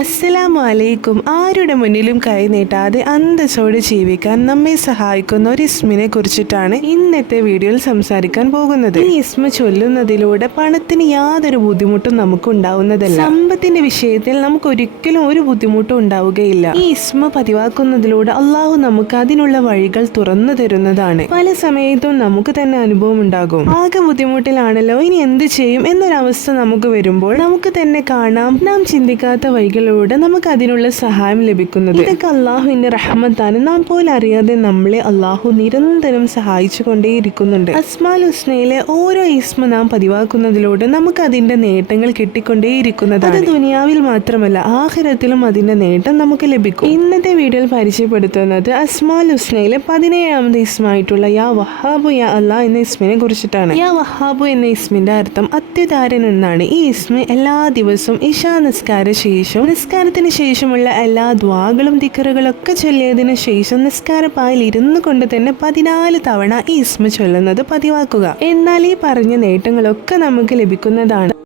അസ്സലാമു അലൈക്കും ആരുടെ മുന്നിലും കൈനീട്ടാതെ അന്തസ്സോട് ജീവിക്കാൻ നമ്മെ സഹായിക്കുന്ന ഒരു ഇസ്മിനെ കുറിച്ചിട്ടാണ് ഇന്നത്തെ വീഡിയോയിൽ സംസാരിക്കാൻ പോകുന്നത്. ഈ ഇസ്മ ചൊല്ലുന്നതിലൂടെ പണത്തിന് യാതൊരു ബുദ്ധിമുട്ടും നമുക്ക് ഉണ്ടാവുന്നതല്ല സമ്പത്തിന്റെ വിഷയത്തിൽ നമുക്ക് ഒരിക്കലും ഒരു ബുദ്ധിമുട്ടും ഉണ്ടാവുകയില്ല. ഈ ഇസ്മ പതിവാക്കുന്നതിലൂടെ അള്ളാഹു നമുക്ക് അതിനുള്ള വഴികൾ തുറന്നു തരുന്നതാണ്. പല സമയത്തും നമുക്ക് തന്നെ അനുഭവം ഉണ്ടാകും. ആകെ ബുദ്ധിമുട്ടിലാണല്ലോ ഇനി എന്ത് ചെയ്യും എന്നൊരവസ്ഥ നമുക്ക് വരുമ്പോൾ നമുക്ക് തന്നെ കാണാം. നാം ചിന്തിക്കാത്ത വഴികളിലൂടെ നമുക്ക് അതിനുള്ള സഹായം ലഭിക്കുന്നത്. ഇതൊക്കെ അള്ളാഹുവിന്റെ റഹ്മത്താണ്. നാം പോലും അറിയാതെ നമ്മളെ അള്ളാഹു നിരന്തരം സഹായിച്ചു കൊണ്ടേയിരിക്കുന്നുണ്ട് അസ്മാൽ ഹുസ്നയിലെ ഓരോ ഇസ്മ നാം പതിവാക്കുന്നതിലൂടെ നമുക്ക് അതിന്റെ നേട്ടങ്ങൾ കിട്ടിക്കൊണ്ടേയിരിക്കുന്നത് അത് ദുനിയാവിൽ മാത്രമല്ല ആഹരത്തിലും അതിന്റെ നേട്ടം നമുക്ക് ലഭിക്കും. ഇന്നത്തെ വീഡിയോയിൽ പരിചയപ്പെടുത്തുന്നത് അസ്മാൽ ഹുസ്നയിലെ പതിനേഴാമത് ഇസ്മായിട്ടുള്ള യാ വഹാബു യാ അല്ലാ എന്ന ഇസ്മിനെ കുറിച്ചിട്ടാണ്. യാ വഹാബു എന്ന ഇസ്മിന്റെ അർത്ഥം അത്യുദാരൻ എന്നാണ്. ഈ ഇസ്മ എല്ലാ ദിവസവും ഇഷാ നിസ്കാര ശേഷം നിസ്കാരത്തിന് ശേഷമുള്ള എല്ലാ ദ്വാകളും ദിക്കറുകളൊക്കെ ചൊല്ലിയതിനു ശേഷം നിസ്കാരപ്പായിൽ ഇരുന്നു കൊണ്ട് തന്നെ പതിനാല് തവണ ഈ ഇസ്മ ചൊല്ലുന്നത് പതിവാക്കുക. എന്നാൽ ഈ പറഞ്ഞ നേട്ടങ്ങളൊക്കെ നമുക്ക് ലഭിക്കുന്നതാണ്.